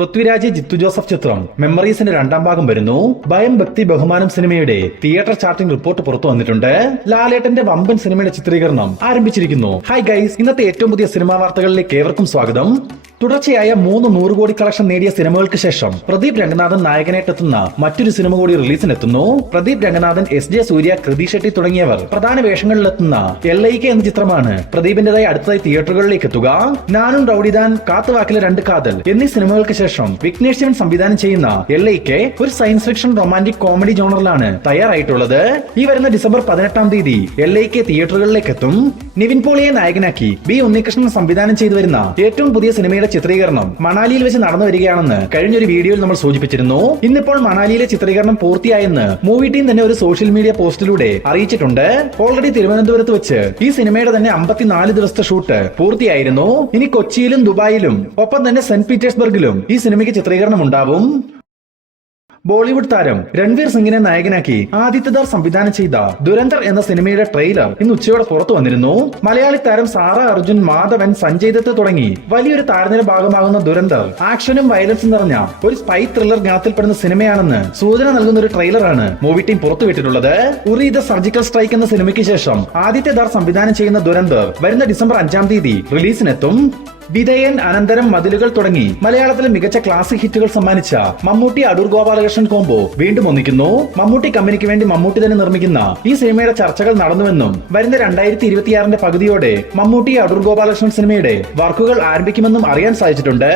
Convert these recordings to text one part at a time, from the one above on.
Prithviraj Jithu Joseph ചിത്രം മെമ്മറീസിന്റെ രണ്ടാം ഭാഗം വരുന്നു. ഭയം ഭക്തി ബഹുമാനം സിനിമയുടെ തിയേറ്റർ ചാർട്ടിംഗ് റിപ്പോർട്ട് പുറത്തു വന്നിട്ടുണ്ട്. ലാലേട്ടന്റെ വമ്പൻ സിനിമയുടെ ചിത്രീകരണം ആരംഭിച്ചിരിക്കുന്നു. ഹായ് ഗൈസ്, ഇന്നത്തെ ഏറ്റവും പുതിയ സിനിമാ വാർത്തകളിലേക്ക് ഏവർക്കും സ്വാഗതം. തുടർച്ചയായ 300 കോടി കളക്ഷൻ നേടിയ സിനിമകൾക്ക് ശേഷം പ്രദീപ് രംഗനാഥൻ നായകനായിട്ടെത്തുന്ന മറ്റൊരു സിനിമ കൂടി റിലീസിനെത്തുന്നു. പ്രദീപ് രംഗനാഥൻ, എസ് സൂര്യ, കൃതി ഷെട്ടി തുടങ്ങിയവർ പ്രധാന വേഷങ്ങളിലെത്തുന്ന LIK എന്ന ചിത്രമാണ് പ്രദീപിന്റേതായി അടുത്തതായി തിയേറ്ററുകളിലേക്ക് എത്തുക. നാനും റൌഡിദാൻ, കാത്തുവാക്കിലെ രണ്ട് കാതൽ എന്നീ സിനിമകൾക്ക് ശേഷം വിഘ്നേഷ് ശിവൻ സംവിധാനം ചെയ്യുന്ന LIK ഒരു സയൻസ് ഫിക്ഷൻ റൊമാന്റിക് കോമഡി ജോണറിലാണ് തയ്യാറായിട്ടുള്ളത്. ഈ വരുന്ന ഡിസംബർ 18-ാം തീയതി LIK തിയേറ്ററുകളിലേക്ക് എത്തും. നിവിൻ പോളിയെ നായകനാക്കി B ഉണ്ണികൃഷ്ണൻ സംവിധാനം ചെയ്തു വരുന്ന ഏറ്റവും പുതിയ സിനിമയുടെ ചിത്രീകരണം മണാലിയിൽ വെച്ച് നടന്നു വരികയാണെന്ന് കഴിഞ്ഞൊരു വീഡിയോയിൽ നമ്മൾ സൂചിപ്പിച്ചിരുന്നു. ഇന്നിപ്പോൾ മണാലിയിലെ ചിത്രീകരണം പൂർത്തിയായെന്ന് മൂവി ടീം തന്നെ ഒരു സോഷ്യൽ മീഡിയ പോസ്റ്റിലൂടെ അറിയിച്ചിട്ടുണ്ട്. ഓൾറെഡി തിരുവനന്തപുരത്ത് വെച്ച് ഈ സിനിമയുടെ തന്നെ 54 ദിവസത്തെ ഷൂട്ട് പൂർത്തിയായിരുന്നു. ഇനി കൊച്ചിയിലും ദുബായിലും ഒപ്പം തന്നെ സെന്റ് പീറ്റേഴ്സ്ബർഗിലും ഈ സിനിമയ്ക്ക് ചിത്രീകരണം ഉണ്ടാവും. ബോളിവുഡ് താരം രൺവീർ സിംഗിനെ നായകനാക്കി ആദിത്യദാർ സംവിധാനം ചെയ്ത ദുരന്തർ എന്ന സിനിമയുടെ ട്രെയിലർ ഇന്ന് ഉച്ചയോടെ പുറത്തു വന്നിരുന്നു. മലയാളി താരം സാറ അർജുൻ, മാധവൻ, സഞ്ജയ് ദത്ത് തുടങ്ങി വലിയൊരു താരനിര ഭാഗമാകുന്ന ദുരന്തർ ആക്ഷനും വയലൻസും നിറഞ്ഞ ഒരു സ്പൈ ത്രില്ലർ ഗണത്തിൽപ്പെടുന്ന സിനിമയാണെന്ന് സൂചന നൽകുന്ന ഒരു ട്രെയിലറാണ് മൂവി ടീം പുറത്തുവിട്ടിട്ടുള്ളത്. ഉറി ദ സർജിക്കൽ സ്ട്രൈക്ക് എന്ന സിനിമയ്ക്ക് ശേഷം ആദിത്യദാർ സംവിധാനം ചെയ്യുന്ന ദുരന്തർ വരുന്ന ഡിസംബർ 5-ാം തീയതി റിലീസിനെത്തും. വിധേയൻ, അനന്തരം, മതിലുകൾ തുടങ്ങി മലയാളത്തിലെ മികച്ച ക്ലാസിക് ഹിറ്റുകൾ സമ്മാനിച്ച മമ്മൂട്ടി അടൂർ ഗോപാലകൃഷ്ണൻ കോംബോ വീണ്ടും ഒന്നിക്കുന്നു. മമ്മൂട്ടി കമ്പനിക്ക് വേണ്ടി മമ്മൂട്ടി തന്നെ നിർമ്മിക്കുന്ന ഈ സിനിമയുടെ ചർച്ചകൾ നടന്നുവെന്നും വരുന്ന 2026-ന്റെ പകുതിയോടെ മമ്മൂട്ടി അടൂർ ഗോപാലകൃഷ്ണൻ സിനിമയുടെ വർക്കുകൾ ആരംഭിക്കുമെന്നും അറിയാൻ സാധിച്ചിട്ടുണ്ട്.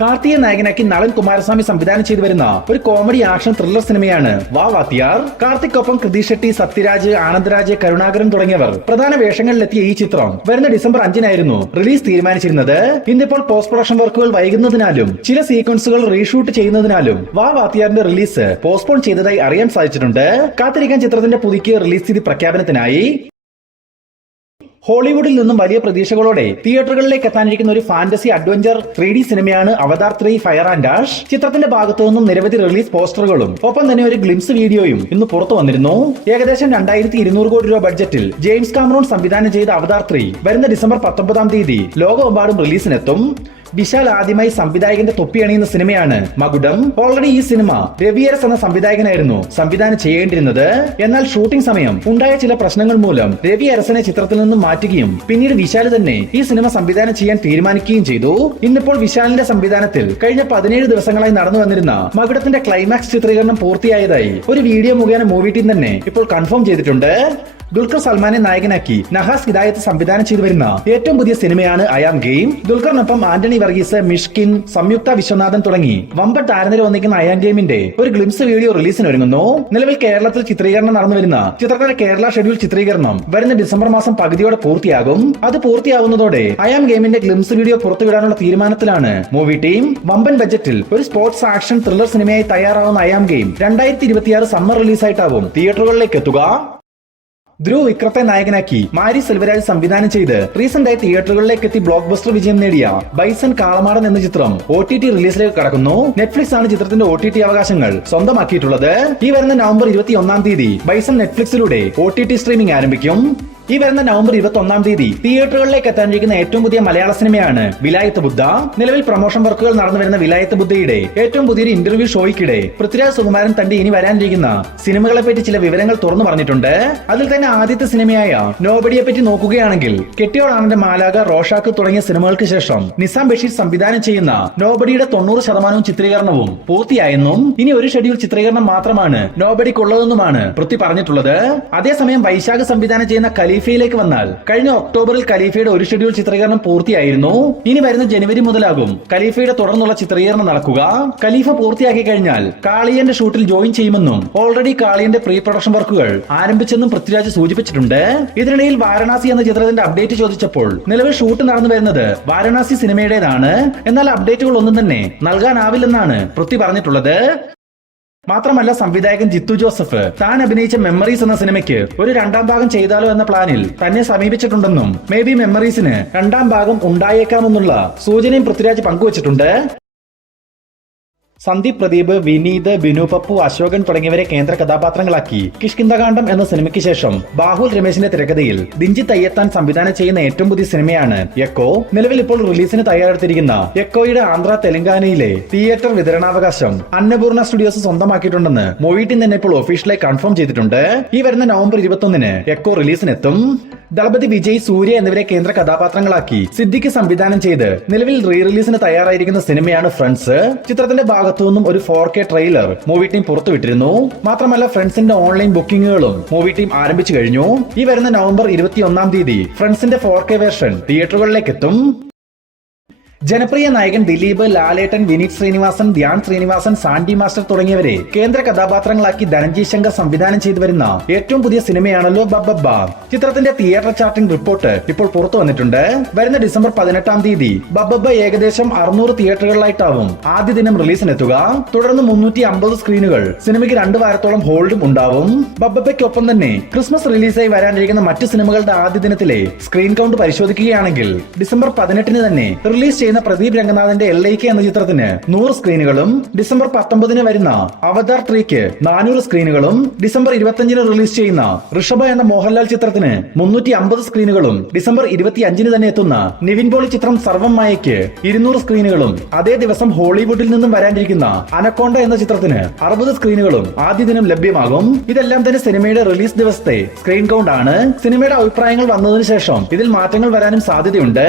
കാർത്തിയെ നായകനാക്കി നളൻ കുമാരസ്വാമി സംവിധാനം ചെയ്തു വരുന്ന ഒരു കോമഡി ആക്ഷൻ ത്രില്ലർ സിനിമയാണ് വാ വാത്തിയാർ. കാർത്തിക്കൊപ്പം കൃതി ഷെട്ടി, സത്യരാജ്, ആനന്ദരാജ്, കരുണാകരൻ തുടങ്ങിയവർ പ്രധാന വേഷങ്ങളിലെത്തിയ ഈ ചിത്രം വരുന്ന ഡിസംബർ 5-നായിരുന്നു റിലീസ് തീരുമാനിച്ചിരുന്നത്. ഇന്നിപ്പോൾ പോസ്റ്റ് പ്രൊഡക്ഷൻ വർക്കുകൾ വൈകുന്നതിനാലും ചില സീക്വൻസുകൾ റീഷൂട്ട് ചെയ്യുന്നതിനാലും വാ വാത്തിയാറിന്റെ റിലീസ് പോസ്റ്റ്പോൺ ചെയ്തതായി അറിയാൻ സാധിച്ചിട്ടുണ്ട്. കാത്തിരിക്കാൻ ചിത്രത്തിന്റെ പുതുക്കിയ റിലീസ് തീയതി പ്രഖ്യാപനത്തിനായി. ഹോളിവുഡിൽ നിന്നും വലിയ പ്രതീക്ഷകളോടെ തിയേറ്ററുകളിലേക്ക് എത്താനിരിക്കുന്ന ഒരു ഫാന്റസി അഡ്വഞ്ചർ 3D സിനിമയാണ് അവതാർ 3 ഫയർ ആൻഡ് ആഷ്. ചിത്രത്തിന്റെ ഭാഗത്തു നിന്നും നിരവധി റിലീസ് പോസ്റ്ററുകളും ഒപ്പം തന്നെ ഒരു ഗ്ലിംസ് വീഡിയോയും ഇന്ന് പുറത്തു വന്നിരുന്നു. ഏകദേശം 2200 കോടി രൂപ ബഡ്ജറ്റിൽ ജെയിംസ് കാമറൂൺ സംവിധാനം ചെയ്ത അവതാർ 3 വരുന്ന ഡിസംബർ 19-ാം തീയതി ലോകമെമ്പാടും റിലീസിനെത്തും. വിശാൽ ആദ്യമായി സംവിധായകന്റെ തൊപ്പി അണിയുന്ന സിനിമയാണ് മകുഡം. ഓൾറെഡി ഈ സിനിമ രവി അരസ് എന്ന സംവിധായകനായിരുന്നു സംവിധാനം ചെയ്യേണ്ടിരുന്നത്. എന്നാൽ ഷൂട്ടിംഗ് സമയം ഉണ്ടായ ചില പ്രശ്നങ്ങൾ മൂലം രവി അരസനെ ചിത്രത്തിൽ നിന്നും മാറ്റുകയും പിന്നീട് വിശാൽ തന്നെ ഈ സിനിമ സംവിധാനം ചെയ്യാൻ തീരുമാനിക്കുകയും ചെയ്തു. ഇന്നിപ്പോൾ വിശാലിന്റെ സംവിധാനത്തിൽ കഴിഞ്ഞ 17 ദിവസങ്ങളായി നടന്നു വന്നിരുന്ന മകുഡത്തിന്റെ ക്ലൈമാക്സ് ചിത്രീകരണം പൂർത്തിയായതായി ഒരു വീഡിയോ മുഖേന മൂവി ടീം തന്നെ ഇപ്പോൾ കൺഫേം ചെയ്തിട്ടുണ്ട്. ദുൽഖർ സൽമാനെ നായകനാക്കി നഹാസ് ഹിദായത്ത് സംവിധാനം ചെയ്തു വരുന്ന ഏറ്റവും പുതിയ സിനിമയാണ് ഐ ആം ഗെയിം. ദുൽഖറിനൊപ്പം ആന്റണി വർഗീസ്, മിഷ്കിൻ, സംയുക്ത വിശ്വനാഥൻ തുടങ്ങി വമ്പൻ താരനിര വന്നിരിക്കുന്ന ഐ ആം ഗെയിമിന്റെ ഒരു ഗ്ലിംസ് വീഡിയോ റിലീസിന് ഒരുങ്ങുന്നു. നിലവിൽ കേരളത്തിൽ ചിത്രീകരണം നടന്നു വരുന്ന ചിത്രത്തിന്റെ കേരള ഷെഡ്യൂൾ ചിത്രീകരണം വരുന്ന ഡിസംബർ മാസം പകുതിയോടെ പൂർത്തിയാകും. അത് പൂർത്തിയാവുന്നതോടെ ഐ ആം ഗെയിമിന്റെ ഗ്ലിംസ് വീഡിയോ പുറത്തുവിടാനുള്ള തീരുമാനത്തിലാണ് മൂവി ടീം. വമ്പൻ ബജറ്റിൽ ഒരു സ്പോർട്സ് ആക്ഷൻ ത്രില്ലർ സിനിമയായി തയ്യാറാവുന്ന ഐ ആം ഗെയിം 2026 സമ്മർ റിലീസായിട്ടാവും തിയേറ്ററുകളിലേക്ക് എത്തുക. ധ്രുവ് വിക്രത്തെ നായകനാക്കി മാരി സെൽവരാജ് സംവിധാനം ചെയ്ത് റീസെന്റ് ആയി തിയേറ്ററുകളിലേക്ക് എത്തി ബ്ലോക്ക് ബസ്റ്റർ വിജയം നേടിയ ബൈസൺ കാളമാടൻ എന്ന ചിത്രം OTT റിലീസിലേക്ക് കടക്കുന്നു. നെറ്റ്ഫ്ലിക്സ് ആണ് ചിത്രത്തിന്റെ OTT അവകാശങ്ങൾ സ്വന്തമാക്കിയിട്ടുള്ളത്. ഈ വരുന്ന നവംബർ 21-ാം തീയതി ബൈസൺ നെറ്റ്ഫ്ലിക്സിലൂടെ OTT സ്ട്രീമിംഗ് ആരംഭിക്കും. ഈ വരുന്ന നവംബർ 21-ാം തീയതി തിയേറ്ററുകളിലേക്ക് എത്താനിരിക്കുന്ന ഏറ്റവും പുതിയ മലയാള സിനിമയാണ് വിലായത്ത് ബുദ്ധ. നിലവിൽ പ്രൊമോഷൻ വർക്കുകൾ നടന്നു വരുന്ന വിലായത്ത് ബുദ്ധയുടെ ഏറ്റവും പുതിയൊരു ഇന്റർവ്യൂ ഷോയ്ക്കിടെ പൃഥ്വിരാജ് സുകുമാരൻ തന്റെ ഇനി വരാനിരിക്കുന്ന സിനിമകളെ പറ്റി ചില വിവരങ്ങൾ തുറന്നു പറഞ്ഞിട്ടുണ്ട്. അതിൽ തന്നെ ആദ്യത്തെ സിനിമയായ നോബഡിയെ പറ്റി നോക്കുകയാണെങ്കിൽ കെട്ടിയോളാണന്റെ മാലാക, റോഷാക്ക് തുടങ്ങിയ സിനിമകൾക്ക് ശേഷം നിസാം ബഷീർ സംവിധാനം ചെയ്യുന്ന നോബഡിയുടെ 90% ചിത്രീകരണവും പൂർത്തിയായെന്നും ഇനി ഒരു ഷെഡ്യൂൾ ചിത്രീകരണം മാത്രമാണ് നോബഡിക്കുള്ളതെന്നുമാണ് പൃഥ്വി പറഞ്ഞിട്ടുള്ളത്. അതേസമയം വൈശാഖ് സംവിധാനം ചെയ്യുന്ന ഖലീഫയിലേക്ക് വന്നാൽ കഴിഞ്ഞ ഒക്ടോബറിൽ ഖലീഫയുടെ ഒരു ഷെഡ്യൂൾ ചിത്രീകരണം പൂർത്തിയായിരുന്നു. ഇനി വരുന്ന ജനുവരി മുതലാകും ഖലീഫയുടെ തുടർന്നുള്ള ചിത്രീകരണം നടക്കുക. ഖലീഫ പൂർത്തിയാക്കി കഴിഞ്ഞാൽ കാളിയന്റെ ഷൂട്ടിൽ ജോയിൻ ചെയ്യുമെന്നും ഓൾറെഡി കാളിയന്റെ പ്രീ പ്രൊഡക്ഷൻ വർക്കുകൾ ആരംഭിച്ചെന്നും പൃഥ്വിരാജ് സൂചിപ്പിച്ചിട്ടുണ്ട്. ഇതിനിടയിൽ വാരണാസി എന്ന ചിത്രത്തിന്റെ അപ്ഡേറ്റ് ചോദിച്ചപ്പോൾ നിലവിൽ ഷൂട്ട് നടന്നു വരുന്നത് വാരണാസി സിനിമയുടേതാണ്. എന്നാൽ അപ്ഡേറ്റുകൾ ഒന്നും തന്നെ നൽകാനാവില്ലെന്നാണ് പൃഥ്വി പറഞ്ഞിട്ടുള്ളത്. മാത്രമല്ല, സംവിധായകൻ ജിത്തു ജോസഫ് താൻ അഭിനയിച്ച മെമ്മറീസ് എന്ന സിനിമയ്ക്ക് ഒരു രണ്ടാം ഭാഗം ചെയ്താലോ എന്ന പ്ലാനിൽ തന്നെ സമീപിച്ചിട്ടുണ്ടെന്നും മേ ബി മെമ്മറീസിന് രണ്ടാം ഭാഗം ഉണ്ടായേക്കാമെന്നുള്ള സൂചനയും പൃഥ്വിരാജ് പങ്കുവച്ചിട്ടുണ്ട്. സന്ദീപ് പ്രദീപ്, വിനീത്, ബിനു പപ്പു, അശോകൻ തുടങ്ങിയവരെ കേന്ദ്ര കഥാപാത്രങ്ങളാക്കി കിഷ്കിന്ദകാന്ഡം എന്ന സിനിമയ്ക്ക് ശേഷം ബാഹുൽ രമേശിന്റെ തിരക്കഥയിൽ ദിഞ്ചിത്ത് അയ്യത്താൻ സംവിധാനം ചെയ്യുന്ന ഏറ്റവും പുതിയ സിനിമയാണ് എക്കോ. നിലവിൽ ഇപ്പോൾ റിലീസിന് തയ്യാറെടുത്തിരിക്കുന്ന എക്കോയുടെ ആന്ധ്ര തെലങ്കാനയിലെ തിയേറ്റർ വിതരണാവകാശം അന്നപൂർണ സ്റ്റുഡിയോസ് സ്വന്തമാക്കിയിട്ടുണ്ടെന്ന് മൂവി ടീം തന്നെ ഇപ്പോൾ ഒഫീഷ്യലായി കൺഫേം ചെയ്തിട്ടുണ്ട്. ഈ വരുന്ന നവംബർ 21 എക്കോ റിലീസിനെത്തും. ദളപതി വിജയ്, സൂര്യ എന്നിവരെ കേന്ദ്ര കഥാപാത്രങ്ങളാക്കി സിദ്ദിഖ് സംവിധാനം ചെയ്ത് നിലവിൽ റീ റിലീസിന് തയ്യാറായിരിക്കുന്ന സിനിമയാണ് ഫ്രണ്ട്സ്. ചിത്രത്തിന്റെ ഭാഗത്തു നിന്നും ഒരു 4K ട്രെയിലർ മൂവി ടീം പുറത്തുവിട്ടിരുന്നു. മാത്രമല്ല ഫ്രണ്ട്സിന്റെ ഓൺലൈൻ ബുക്കിംഗുകളും മൂവി ടീം ആരംഭിച്ചു കഴിഞ്ഞു. ഈ വരുന്ന നവംബർ 21 ഫ്രണ്ട്സിന്റെ 4K വേർഷൻ തിയേറ്ററുകളിലേക്ക് എത്തും. ജനപ്രിയ നായകൻ ദിലീപ്, ലാലേട്ടൻ, വിനീത് ശ്രീനിവാസൻ, ധ്യാൻ ശ്രീനിവാസൻ, സാൻഡി മാസ്റ്റർ തുടങ്ങിയവരെ കേന്ദ്ര കഥാപാത്രങ്ങളാക്കി ധനഞ്ജയ് ശങ്കർ സംവിധാനം ചെയ്തു വരുന്ന ഏറ്റവും പുതിയ സിനിമയാണല്ലോ ബബ്ബബ്ബ. ചിത്രത്തിന്റെ തിയേറ്റർ ചാർട്ടിംഗ് റിപ്പോർട്ട് ഇപ്പോൾ പുറത്തു വന്നിട്ടുണ്ട്. വരുന്ന ഡിസംബർ 18 ബബ്ബബ്ബ ഏകദേശം 600 തിയേറ്ററുകളിലായിട്ടാവും ആദ്യ ദിനം റിലീസിനെത്തുക. തുടർന്ന് 350 സ്ക്രീനുകൾ സിനിമയ്ക്ക് 2 വാരത്തോളം ഹോൾഡും ഉണ്ടാവും. ബബ്ബബ്ബയ്ക്കൊപ്പം തന്നെ ക്രിസ്മസ് റിലീസായി വരാനിരിക്കുന്ന മറ്റ് സിനിമകളുടെ ആദ്യ ദിനത്തിലെ സ്ക്രീൻ കൗണ്ട് പരിശോധിക്കുകയാണെങ്കിൽ ഡിസംബർ 18 തന്നെ റിലീസ് പ്രദീപ് രംഗനാഥന്റെ LIK എന്ന ചിത്രത്തിന് 100 സ്ക്രീനുകളും, ഡിസംബർ 19 വരുന്ന അവതാർ 3ക്ക് 400 സ്ക്രീനുകളും, ഡിസംബർ 25 റിലീസ് ചെയ്യുന്ന ഋഷഭ എന്ന മോഹൻലാൽ ചിത്രത്തിന് 350 സ്ക്രീനുകളും, ഡിസംബർ 25 തന്നെ എത്തുന്ന നിവിൻ പോളി ചിത്രം സർവം മായയ്ക്ക് 200 സ്ക്രീനുകളും, അതേ ദിവസം ഹോളിവുഡിൽ നിന്നും വരാനിരിക്കുന്ന അനക്കോണ്ട എന്ന ചിത്രത്തിന് 60 സ്ക്രീനുകളും ആദ്യ ദിനം ലഭ്യമാകും. ഇതെല്ലാം തന്നെ സിനിമയുടെ റിലീസ് ദിവസത്തെ സ്ക്രീൻ കൗണ്ട് ആണ്. സിനിമയുടെ അഭിപ്രായങ്ങൾ വന്നതിനു ശേഷം ഇതിൽ മാറ്റങ്ങൾ വരാനും സാധ്യതയുണ്ട്.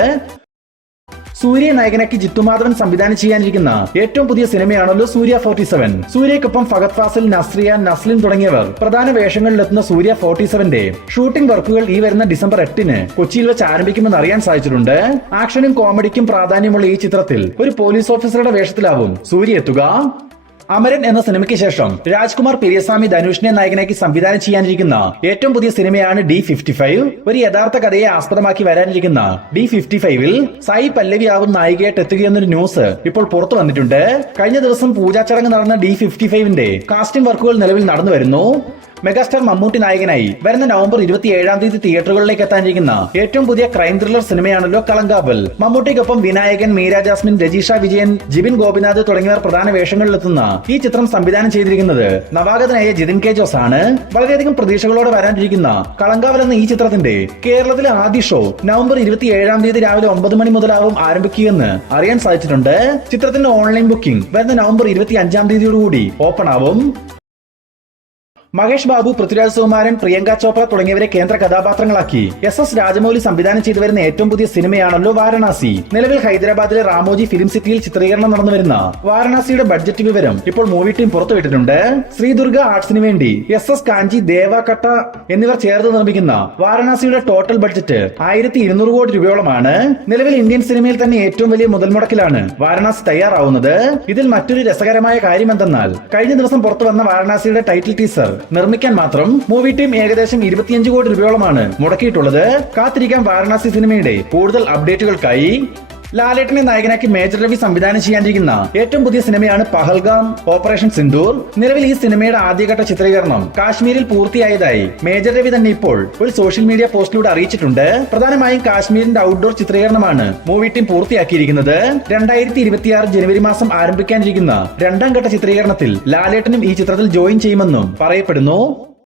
സൂര്യ നായകനാക്കി ജിത്തുമാധവൻ സംവിധാനം ചെയ്യാനിരിക്കുന്ന ഏറ്റവും പുതിയ സിനിമയാണല്ലോ സൂര്യ 47. സൂര്യക്കൊപ്പം ഫഹദ് ഫാസിൽ, നസ്രിയ, നസ്ലിൻ തുടങ്ങിയവർ പ്രധാന വേഷങ്ങളിലെത്തുന്ന സൂര്യ 47ന്റെ ഷൂട്ടിംഗ് വർക്കുകൾ ഈ വരുന്ന ഡിസംബർ 8 കൊച്ചിയിൽ വെച്ച് ആരംഭിക്കുമെന്ന് അറിയാൻ സാധിച്ചിട്ടുണ്ട്. ആക്ഷനും കോമഡിക്കും പ്രാധാന്യമുള്ള ഈ ചിത്രത്തിൽ ഒരു പോലീസ് ഓഫീസറുടെ വേഷത്തിലാവും സൂര്യ എത്തുക. അമരൻ എന്ന സിനിമയ്ക്ക് ശേഷം രാജ്കുമാർ പെരിയസ്വാമി ധനുഷിനെ നായകനാക്കി സംവിധാനം ചെയ്യാനിരിക്കുന്ന ഏറ്റവും പുതിയ സിനിമയാണ് D55. ഒരു യഥാർത്ഥ കഥയെ ആസ്പദമാക്കി വരാനിരിക്കുന്ന D55ൽ സായി പല്ലവി ആവും നായികയായിട്ട് എത്തുകയെന്നൊരു ന്യൂസ് ഇപ്പോൾ പുറത്തു വന്നിട്ടുണ്ട്. കഴിഞ്ഞ ദിവസം പൂജാ ചടങ്ങ് നടന്ന D55ന്റെ കാസ്റ്റിംഗ് വർക്കുകൾ നിലവിൽ നടന്നു വരുന്നു. മെഗാസ്റ്റാർ മമ്മൂട്ടി നായകനായി വരുന്ന നവംബർ 27 തിയേറ്ററുകളിലേക്ക് എത്താനിരിക്കുന്ന ഏറ്റവും പുതിയ ക്രൈം ത്രില്ലർ സിനിമയാണല്ലോ കളങ്കാവൽ. മമ്മൂട്ടിക്കൊപ്പം വിനായകൻ, മീര ജാസ്മിൻ, രജീഷ വിജയൻ, ജിബിൻ ഗോപിനാഥ് തുടങ്ങിയവർ പ്രധാന വേഷങ്ങളിലെത്തുന്ന ഈ ചിത്രം സംവിധാനം ചെയ്തിരിക്കുന്നത് നവാഗതനായ ജിതിൻ കെ ജോസ് ആണ്. വളരെയധികം പ്രതീക്ഷകളോടെ വരാനിരിക്കുന്ന കളങ്കാവൽ എന്ന ഈ ചിത്രത്തിന്റെ കേരളത്തിലെ ആദ്യ ഷോ നവംബർ 27 രാവിലെ 9 മണി മുതലാവും ആരംഭിക്കുകയെന്ന് അറിയാൻ സാധിച്ചിട്ടുണ്ട്. ചിത്രത്തിന്റെ ഓൺലൈൻ ബുക്കിംഗ് വരുന്ന നവംബർ 25 ഓപ്പൺ ആവും. മഹേഷ് ബാബു, പൃഥ്വിരാജ് സുകുമാരൻ, പ്രിയങ്ക ചോപ്ര തുടങ്ങിയവരെ കേന്ദ്ര കഥാപാത്രങ്ങളാക്കി SS രാജമൗലി സംവിധാനം ചെയ്തു വരുന്ന ഏറ്റവും പുതിയ സിനിമയാണല്ലോ വാരണാസി. നിലവിൽ ഹൈദരാബാദിലെ റാമോജി ഫിലിം സിറ്റിയിൽ ചിത്രീകരണം നടന്നു വരുന്ന വാരണാസിയുടെ ബഡ്ജറ്റ് വിവരം ഇപ്പോൾ മൂവി ടീം പുറത്തുവിട്ടിട്ടുണ്ട്. ശ്രീദുർഗ ആർട്സിന് വേണ്ടി SS കാഞ്ചി, ദേവകട്ട എന്നിവർ ചേർന്ന് നിർമ്മിക്കുന്ന വാരണാസിയുടെ ടോട്ടൽ ബഡ്ജറ്റ് 1200 കോടി രൂപയോളമാണ്. നിലവിൽ ഇന്ത്യൻ സിനിമയിൽ തന്നെ ഏറ്റവും വലിയ മുതൽ മുടക്കിലാണ് വാരണാസി തയ്യാറാവുന്നത്. ഇതിൽ മറ്റൊരു രസകരമായ കാര്യം എന്തെന്നാൽ കഴിഞ്ഞ ദിവസം പുറത്തു വന്ന വാരണാസിയുടെ ടൈറ്റിൽ ടീസർ നിർമ്മിക്കാൻ മാത്രം മൂവി ടീം ഏകദേശം 25 കോടി രൂപയോളമാണ് മുടക്കിയിട്ടുള്ളത്. കാത്തിരിക്കാം വാരണാസി സിനിമയുടെ കൂടുതൽ അപ്ഡേറ്റുകൾക്കായി. ലാലേട്ടനെ നായകനാക്കി മേജർ രവി സംവിധാനം ചെയ്യാനിരിക്കുന്ന ഏറ്റവും പുതിയ സിനിമയാണ് പഹൽഗാം ഓപ്പറേഷൻ സിന്ദൂർ. നിലവിൽ ഈ സിനിമയുടെ ആദ്യഘട്ട ചിത്രീകരണം കാശ്മീരിൽ പൂർത്തിയായതായി മേജർ രവി തന്നെ ഇപ്പോൾ ഒരു സോഷ്യൽ മീഡിയ പോസ്റ്റിലൂടെ അറിയിച്ചിട്ടുണ്ട്. പ്രധാനമായും കാശ്മീരിന്റെ ഔട്ട്ഡോർ ചിത്രീകരണമാണ് മൂവി ടീം പൂർത്തിയാക്കിയിരിക്കുന്നത്. 2026 ജനുവരി മാസം ആരംഭിക്കാനിരിക്കുന്ന 2ാം ഘട്ട ചിത്രീകരണത്തിൽ ലാലേട്ടനും ഈ ചിത്രത്തിൽ ജോയിൻ ചെയ്യുമെന്നും പറയപ്പെടുന്നു.